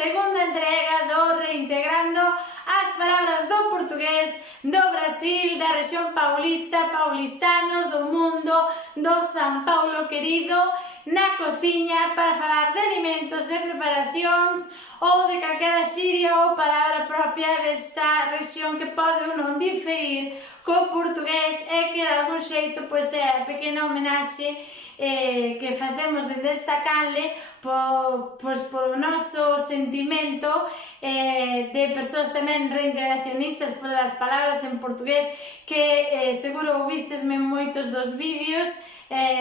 segunda entrega do Reintegrando as palabras do portugués do Brasil, da rexión paulista, paulistanos, do mundo, do San Paulo querido, na cociña para falar de alimentos, de preparacións ou de calquera xiria ou palabra propia desta rexión que pode ou non diferir co portugués e que de algún xeito é a pequena homenaxe que facemos dende esta canle polo noso sentimento de persoas tamén reintegracionistas polas palabras en portugués que seguro vistesme en moitos dos vídeos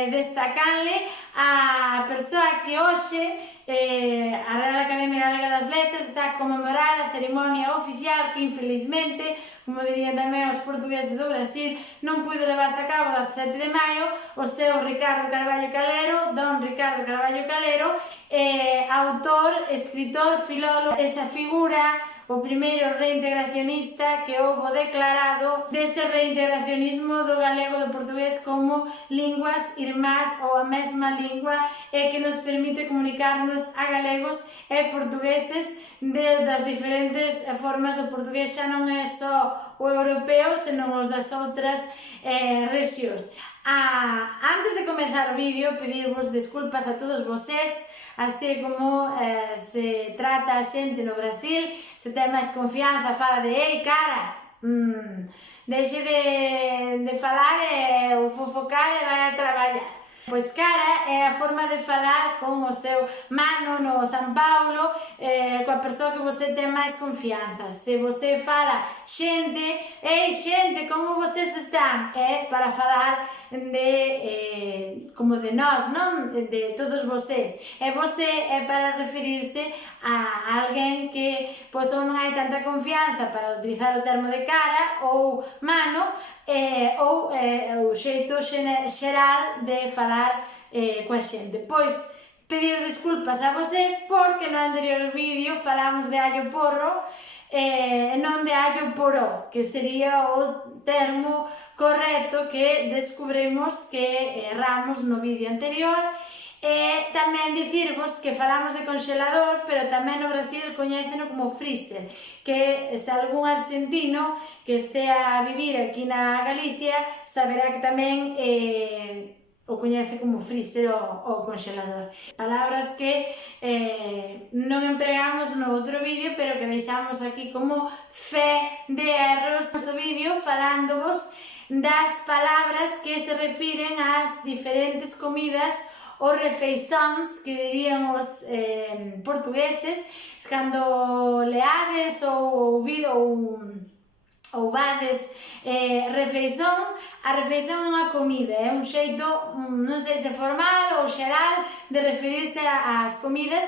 desta canle, a persoa que hoxe a Real Academia Galega das Letras está a conmemorar a cerimonia oficial que infelizmente, como dirían tamén os portugueses do Brasil, non puido levarse a cabo o 17 de maio, o seu Ricardo Carballo Calero, don Ricardo Carballo Calero, autor, escritor, filólogo, esa figura, o primeiro reintegracionista que houbo declarado dese reintegracionismo do galego e do portugués como linguas irmás ou a mesma lingua e que nos permite comunicarnos a galegos e portugueses das diferentes formas do portugués, xa non é só o europeo, senón os das outras rexións. Antes de comezar o vídeo, pedirvos desculpas a todos vocés, así como se trata a xente no Brasil, se ten máis confianza, fala de ei, cara, deixe de falar ou fofocar e vai a traballar. Pois cara é a forma de falar con o seu mano no San Paulo, coa persoa que você ten máis confianza. Se você fala xente, ei xente, como vocês están? É para falar como de nós, non? De todos vocês. E você é para referirse a alguén que pois ou non hai tanta confianza para utilizar o termo de cara ou mano, ou o xeito xeral de falar coa xente. Pois, pedir desculpas a vocês porque no anterior vídeo falamos de allo porro e non de allo poró, que sería o termo correcto que descubrimos que erramos no vídeo anterior. E tamén dicirvos que falamos de congelador, pero tamén no Brasil coñéceno como freezer, que se algún argentino que estea a vivir aquí na Galicia saberá que tamén o coñece como freezer ou congelador. Palabras que non empregamos no outro vídeo, pero que deixamos aquí como fe de erros no vídeo falándovos das palabras que se refiren ás diferentes comidas ou refeiçóns que dirían os portugueses cando leades ou vades refeición. A refeición é unha comida, é un xeito, non sei se formal ou xeral, de referirse ás comidas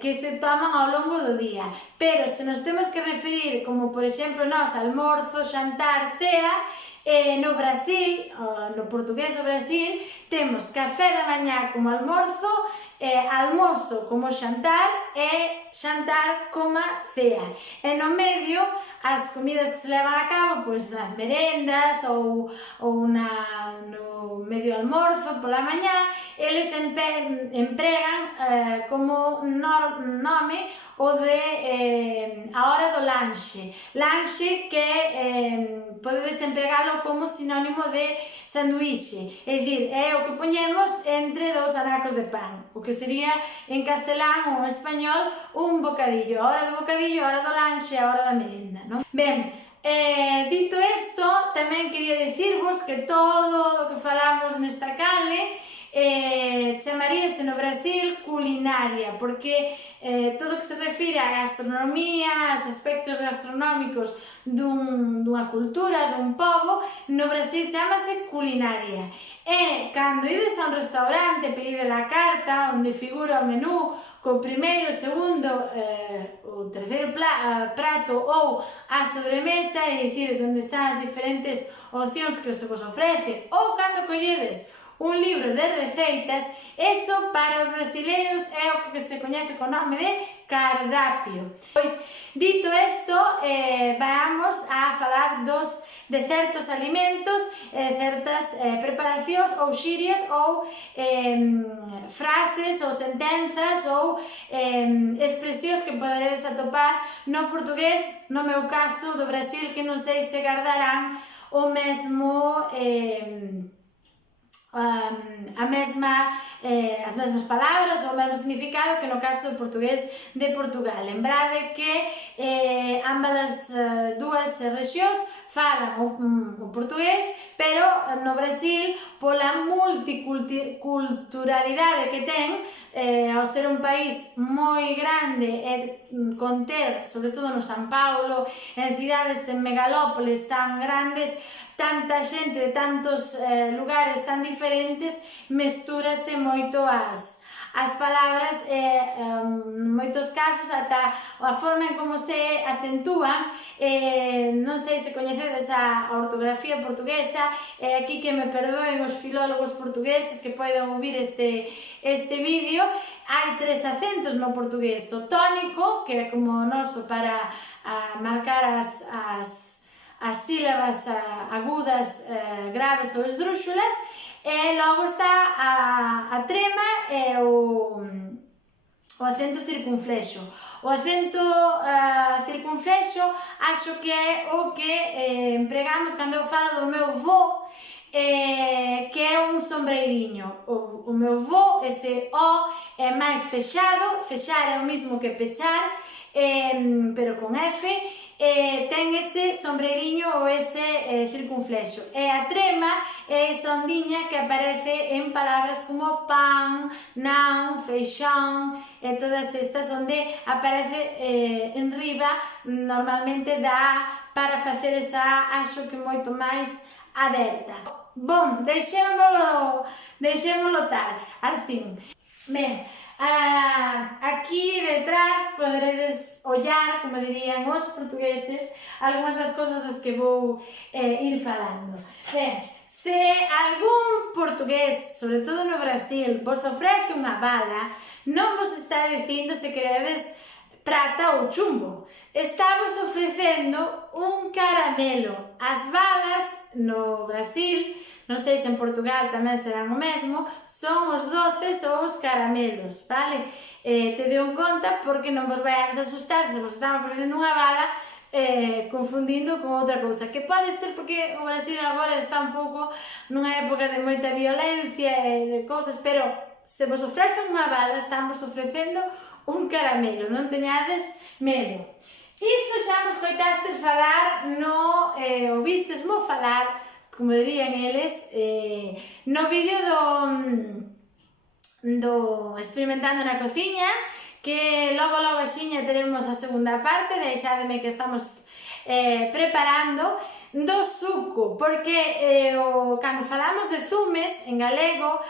que se toman ao longo do día. Pero se nos temos que referir, como por exemplo nós, almorzo, xantar, cea, no Brasil, no portugués do Brasil, temos café da mañá como almorzo, almorzo como xantar e xantar como cea. E no medio, as comidas que se levan a cabo, pois as merendas ou no medio almorzo pola mañá, eles empregan como nome o de a hora do lanche. Lanche que podedes empregalo como sinónimo de sanduíche, é dicir, é o que poñemos entre dous anacos de pan, o que sería en castelán ou en español un bocadillo, a hora do bocadillo, a hora do lanche, a hora da merenda, non? Ben, dito isto, tamén quería dicirvos que todo o que falamos nesta canle chamaríase no Brasil culinaria, porque todo o que se refire á gastronomía, aos aspectos gastronómicos dunha cultura, dun pobo, no Brasil chamase culinaria. E cando ides a un restaurante, pedide a carta, onde figura o menú, co primeiro, segundo, o terceiro prato ou a sobremesa, é dicir, onde están as diferentes opcións que se vos ofrece, ou cando colledes un libro de receitas, eso para os brasileiros é o que se coñece co nome de cardápio. Pois, dito isto, vamos a falar de certos alimentos, certas preparacións ou xirias ou frases frases ou sentenzas ou expresións que poderedes atopar no portugués, no meu caso, do Brasil, que non sei se gardarán o mesmo as mesmas palabras ou o mesmo significado que no caso do portugués de Portugal. Lembrade que ambas as dúas rexións falan o portugués, pero no Brasil, pola multiculturalidade que ten, ao ser un país moi grande e conter, sobre todo no San Paulo, en cidades, en megalópolis tan grandes, tanta xente de tantos lugares tan diferentes, mestúrase moito as palabras e, en moitos casos, ata a forma en como se acentúan. Non sei se coñecedes a ortografía portuguesa, aquí que me perdoen os filólogos portugueses que poden ouvir este vídeo. Hai 3 acentos no portugués: o tónico, que é como o noso para marcar as sílabas agudas, graves ou esdrúxulas, e logo está a trema e o acento circunflexo. O acento circunflexo acho que é o que empregamos cando eu falo do meu vô, que é un sombreiriño. O meu vô, ese O é máis fechado, fechar é o mismo que pechar, pero con F, ten ese sombreiriño ou ese circunflexo. E a trema é esa ondiña que aparece en palabras como pan, nan, feixón, e todas estas onde aparece en riba, normalmente dá para facer esa axo que moito máis aberta. Bom, deixémolo tal, así. Ben, aquí detrás poderedes ollar, como dirían os portugueses, algunhas das cousas das que vou ir falando. Ben, se algún portugués, sobre todo no Brasil, vos ofrece unha bala, non vos está dicindo se queredes prata ou chumbo. Está vos ofrecendo un caramelo. As balas no Brasil, non sei se en Portugal tamén serán o mesmo, son os doces ou os caramelos, vale? Tedeo en conta porque non vos vayades a asustar se vos están ofrecendo unha bala confundindo con outra cousa, que pode ser porque o Brasil agora está un pouco nunha época de moita violencia e de cousas, pero se vos ofrecen unha bala, estamos ofrecendo un caramelo, non teñades medo. Isto xa nos coitastes falar ou vistesmo falar, como dirían eles, no vídeo do Experimentando na Cociña, que logo axiña teremos a segunda parte, deixádeme que estamos preparando, do suco, porque cando falamos de zumes en galego,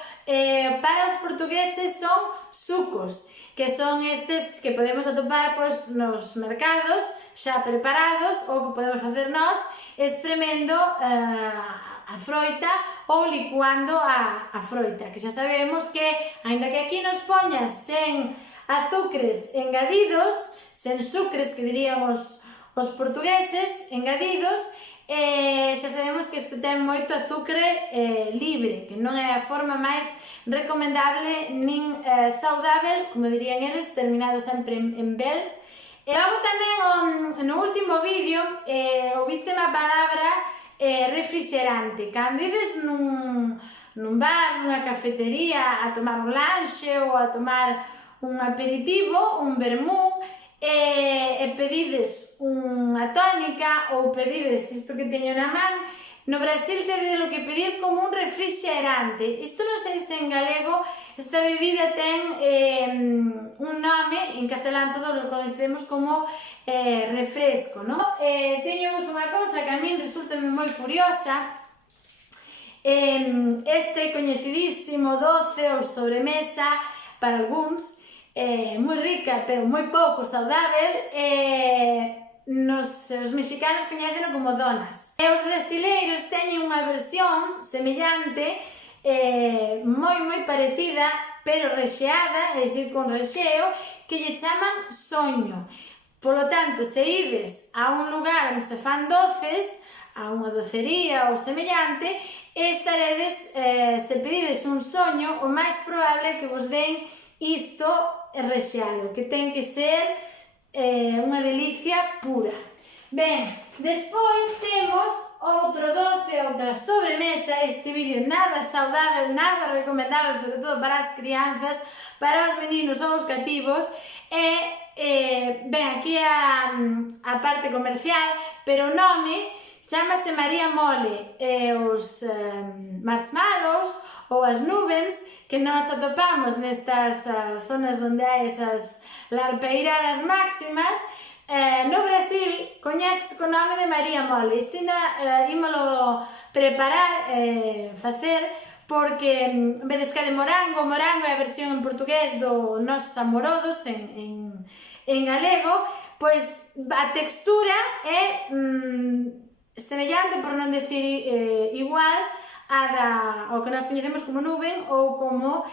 para os portugueses son sucos, que son estes que podemos atopar nos mercados xa preparados ou que podemos facer nós espremendo a froita ou licuando a froita, que xa sabemos que, aínda que aquí nos poñas sen azúcares engadidos, sen sucres que dirían os portugueses, engadidos, xa sabemos que isto ten moito azúcar libre, que non é a forma máis recomendable nin saudável, como dirían eles, terminado sempre en bel. E logo tamén no último vídeo ouviste a palabra refrigerante. Cando ides nun bar, nunha cafetería a tomar un lanxe ou a tomar un aperitivo, un vermú, e pedides unha tónica ou pedides isto que teño na man, no Brasil tedes o que pedir como un refrigerante. Isto non sei se en galego esta bebida ten un nome, en castelán todos o conhecemos como refresco, non? Teño unha cousa que a min resulta moi curiosa, este coñecidísimo doce ou sobremesa para algúns, moi rica, pero moi pouco saudável, os mexicanos coñeceno como donas. E os brasileiros teñen unha versión semellante, moi parecida, pero rexeada, é dicir, con rexeo, que lle chaman soño. Polo tanto, se ides a un lugar onde se fan doces, a unha docería ou semellante, estaredes, se pedides un soño, o máis probable é que vos den isto rexiado, que ten que ser unha delicia pura. Ben, despois temos outro doce, outra sobremesa. Este vídeo nada saudável, nada recomendável, sobre todo para as crianzas, para os meninos ou os cativos. Ben, aquí a parte comercial, pero o nome chamase María Mole. Os marshmallows ou as nubens que nós atopamos nestas zonas onde hai esas larpeiradas máximas, no Brasil coñécese co nome de María Mole. Isto ainda ímolo preparar, facer, porque vedes que é de morango. O morango é a versión en portugués do Nosos Amorodos en galego. Pois a textura é semellante, por non decir igual, ao que nós coñecemos como nuben ou como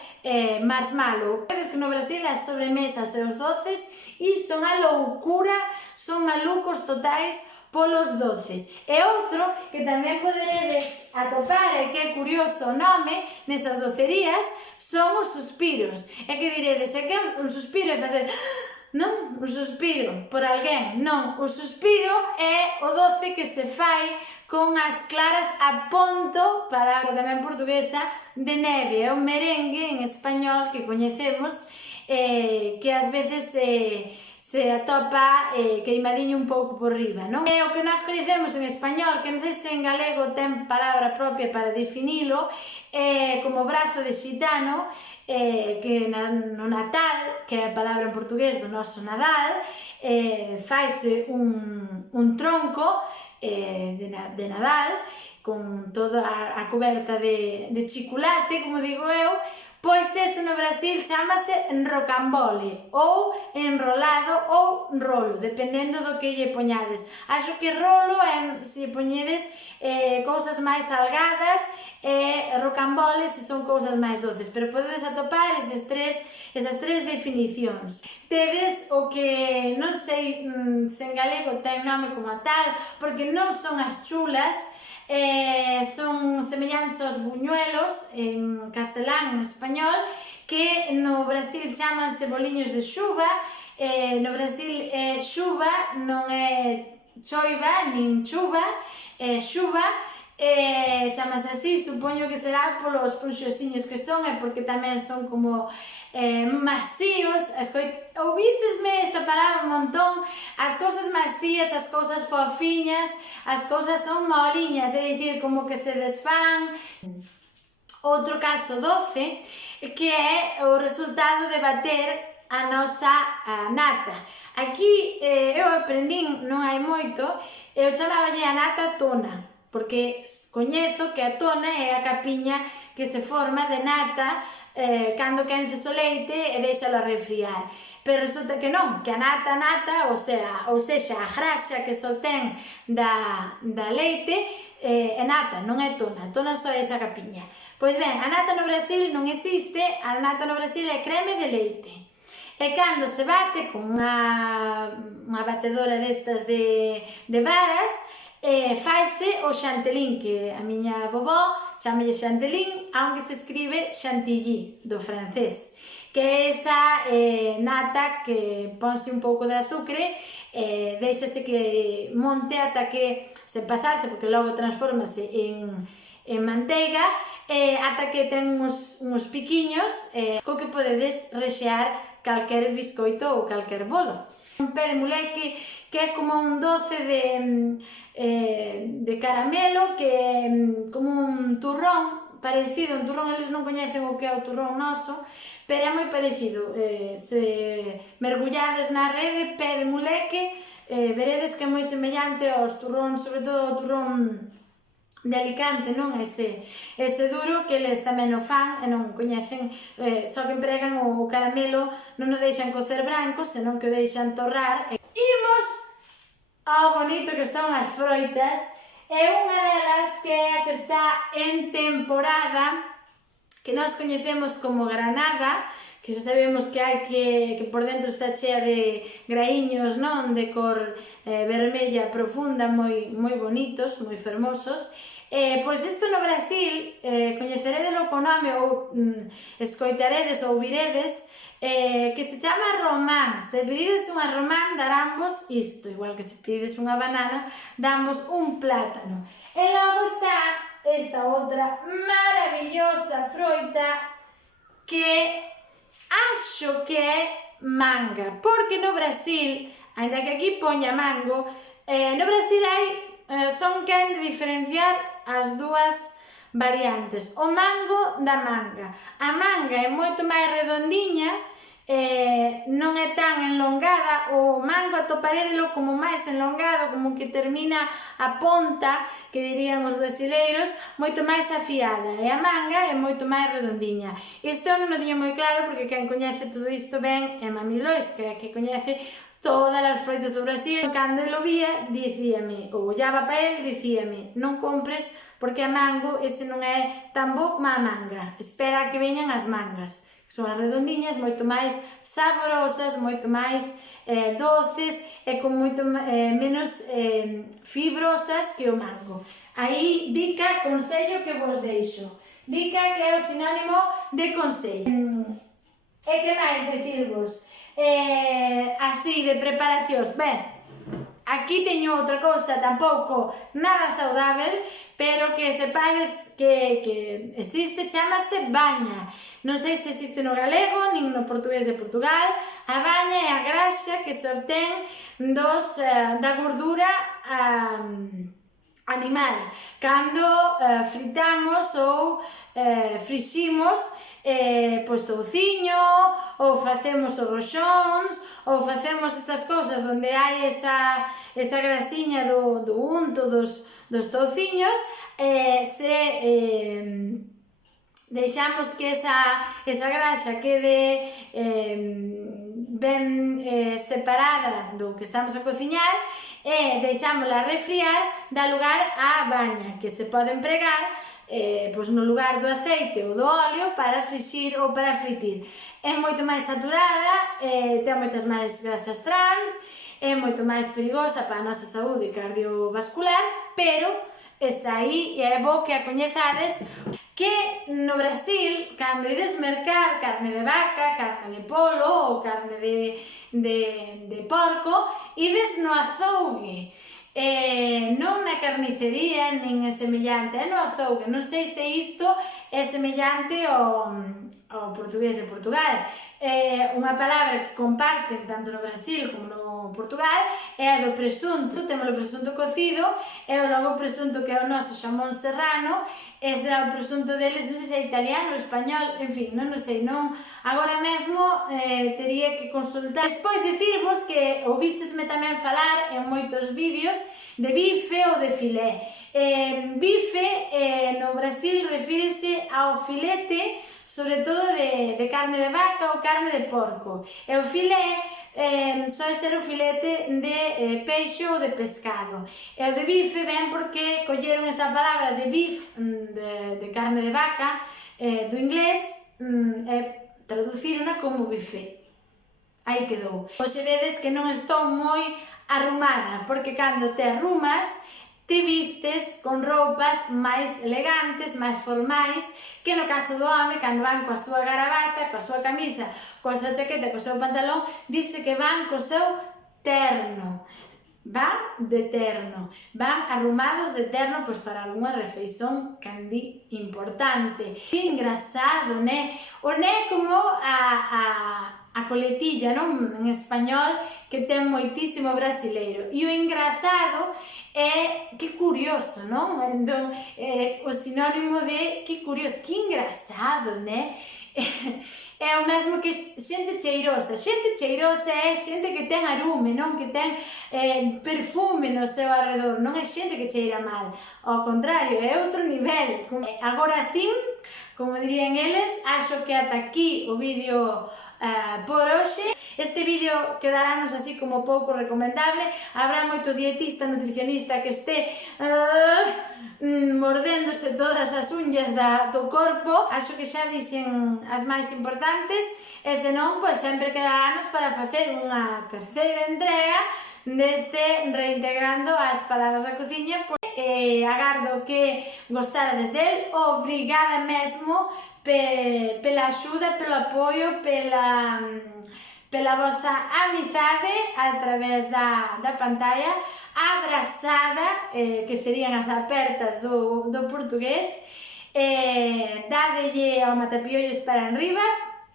marshmallow. Vedes que no Brasil as sobremesas e os doces e son a loucura, son malucos totais polos doces. E outro que tamén poderedes atopar, e que é curioso o nome nesas docerías, son os suspiros. E que diredes, é que un suspiro é facer... Non, un suspiro por alguén, non, o suspiro é o doce que se fai con as claras a ponto, palabra tamén portuguesa, de neve. É un merengue en español que coñecemos, que ás veces se atopa queimadiño un pouco por riba, non? É o que nós coñecemos en español, que non sei se en galego ten palabra propia para definilo, como brazo de xitano, que no Natal, que é a palabra en portugués do noso Nadal, faise un tronco de Nadal, con toda a coberta de chocolate, como digo eu. Pois eso no Brasil chamase rocambole, ou enrolado ou rolo, dependendo do que lle poñades. Acho que rolo é se poñedes cousas máis salgadas, e rocambole se son cousas máis doces, pero podedes atopar esas tres definicións. Tedes o que non sei se en galego ten nome como tal, porque non son as chulas, son semellantes aos buñuelos en castelán, en español, que no Brasil chamanse boliños de xuva. No Brasil é xuva, non é choiva, nin chuva, é xuva. Chamase así, supoño que será polos punxosiños que son, e porque tamén son como masíos. Ouvistesme esta palabra un montón, as cousas masías, as cousas fofiñas, as cousas son moliñas, é dicir, como que se desfán. Outro caso doce, que é o resultado de bater a nosa nata. Aquí eu aprendín, non hai moito, eu chamaballe a nata tona, porque coñezo que a tona é a capiña que se forma de nata cando quences o leite e deixala refriar. Pero resulta que non, que a nata, ou sexa, a graxa que só ten da leite é nata, non é tona. A tona só é esa capiña. Pois ben, a nata no Brasil non existe, a nata no Brasil é creme de leite. E cando se bate con unha batedora destas de varas, faise o chantelín, que a miña vovó chamalle chantelín, aunque se escribe chantilly, do francés, que é esa nata que ponse un pouco de azucre, deixase que monte ata que se pasarse, porque logo transformase en manteiga, ata que ten uns piquiños, co que podedes rexear calquer biscoito ou calquer bolo. Un pé de moleque que é como un doce de caramelo, que é como un turrón parecido. Un turrón, eles non coñecen o que é o turrón noso, pero é moi parecido. Se mergullades na rede, pé de moleque, veredes que é moi semellante aos turróns, sobre todo o turrón de Alicante, non? Ese duro, que eles tamén o fan e non coñecen, só que empregan o caramelo, non o deixan cocer branco, senón que o deixan torrar. Imos ao bonito que son as froitas, e unha delas que é a que está en temporada, que nós coñecemos como granada, que xa sabemos que hai que por dentro está chea de graíños, non? De cor vermella profunda, moi bonitos, moi fermosos. Pois isto no Brasil, coñeceredelo co nome ou escoitaredes ou viredes, que se chama román. Se pedides unha román, darambos isto, igual que se pedides unha banana, damos un plátano. E logo está esta outra maravillosa froita que acho que é manga, porque no Brasil, ainda que aquí poña mango, no Brasil son quen de diferenciar as dúas variantes, o mango da manga. A manga é moito máis redondiña, non é tan enlongada, o mango atoparédelo como máis enlongado, como que termina a ponta, que dirían os brasileiros, moito máis afiada, e a manga é moito máis redondiña. Isto non o tiño moi claro, porque quen coñece todo isto ben é Mami Lois, que é que coñece todas as froitas do Brasil. Cando ele o vía, dicíame, ou ollaba para ele, dicíame, non compres porque a mango ese non é tan bo como a manga, espera a que veñan as mangas, que son as redondiñas, moito máis saborosas, moito máis doces e con moito menos fibrosas que o mango. Aí, dica, consello que vos deixo. Dica que é o sinónimo de consello. E que máis dicirvos? Así de preparacións, ben, aquí teño outra cousa tampouco nada saudável, pero que sepades que existe, chamase baña. Non sei se existe no galego, nin no portugués de Portugal. A baña é a graxa que se obtén da gordura animal. Cando fritamos ou friximos pois touciño, ou facemos os roxóns, ou facemos estas cousas onde hai esa grasiña do unto dos touciños, se deixamos que esa graxa quede ben separada do que estamos a cociñar e deixámola refriar, dá lugar á baña, que se pode empregar pois no lugar do aceite ou do óleo para frixir ou para fritir. É moito máis saturada, ten moitas máis grasas trans, é moito máis perigosa para a nosa saúde cardiovascular, pero está aí e é bo que a coñezades, que no Brasil, cando ides mercar carne de vaca, carne de polo ou carne de porco, ides no azougue, non na carnicería, nin é semellante, é no azougue. Non sei se isto é semellante ao portugués de Portugal. Unha palabra que comparten tanto no Brasil como no Portugal é a do presunto. Temos o presunto cocido e logo o presunto que é o noso xamón serrano. Ese é o presunto deles, non sei se é italiano ou español, en fin, non sei, non. Agora mesmo tería que consultar. Despois dicirvos que ouvistesme tamén falar en moitos vídeos de bife ou de filé. Bife no Brasil refírese ao filete, sobre todo de carne de vaca ou carne de porco. E o filé soe ser o filete de peixe ou de pescado. E o de bife ven porque colleron esa palabra de beef, de carne de vaca, do inglés, e traducirona como buffet. Aí quedou. Hoxe vedes que non estou moi arrumada, porque cando te arrumas, te vistes con roupas máis elegantes, máis formais, que no caso do home, cando van coa súa garabata, coa súa camisa, coa súa chaqueta, coa súa pantalón, dice que van co seu terno. Van de terno, van arrumados de terno pois para algunha refeición candi importante. Que engrasado, né? O né como a coletilla, non? En español, que ten moitísimo brasileiro. E o engrasado é que curioso, non? Entón, o sinónimo de que curioso, que engrasado, né? É o mesmo que xente cheirosa. Xente cheirosa é xente que ten arume, non? Que ten perfume no seu arredor, non é xente que cheira mal. Ao contrario, é outro nivel. Agora sim, como dirían eles, acho que ata aquí o vídeo por hoxe. Este vídeo quedarános así como pouco recomendable. Habrá moito dietista, nutricionista que este mordéndose todas as unhas do corpo. Acho que xa dixen as máis importantes, e senón, pois sempre quedarános para facer unha terceira entrega deste Reintegrando as Palabras da Cociña. Agardo que gostarades del. Obrigada mesmo pela axuda, pelo apoio, pela vosa amizade a través da pantalla, a abrazada, que serían as apertas do portugués, dadelle ao matapiollos para arriba,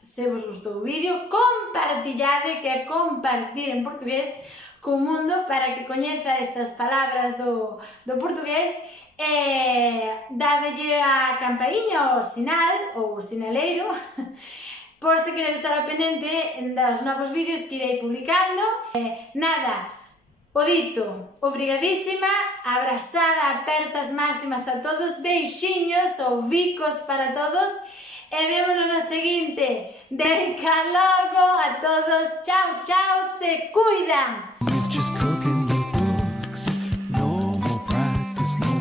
se vos gustou o vídeo, compartillade, que é compartir en portugués co mundo para que coñeza estas palabras do portugués, dadelle a campaíña, o sinal, ou o sinaleiro, por se queredes estar ao pendente dos novos vídeos que irei publicando. Nada, o dito, obrigadísima, abrazada, apertas máximas a todos, beixiños ou bicos para todos, e vémonos no seguinte. Deca logo a todos, chao, chao, se cuidan!